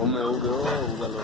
घूमे हो गयो गूगल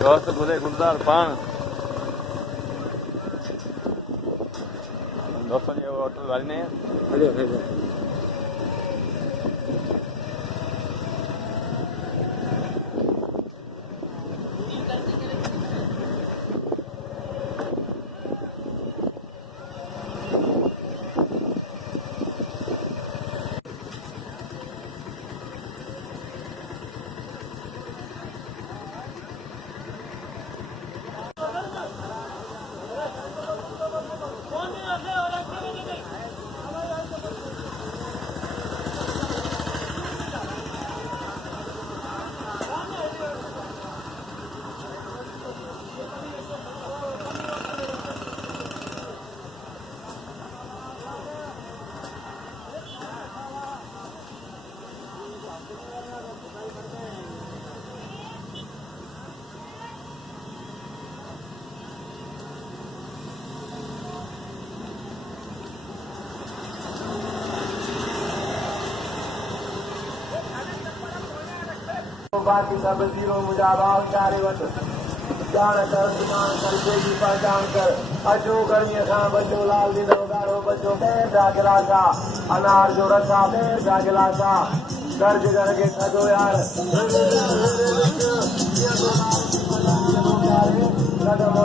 दोस्त बोले गुलदार पान दोस्तों ये ऑटो गाड़ी नहीं है बाकी सब जीरो मुजाबाव चारे वट जान कर सुनान कर बेगी पहचान कर अचो गर्मी खां बचो लाल दीदो गाढ़ो बचो पैर गिलासा अनार जो रसा पैर गिलासा गर्ज कर के खजो यार कदम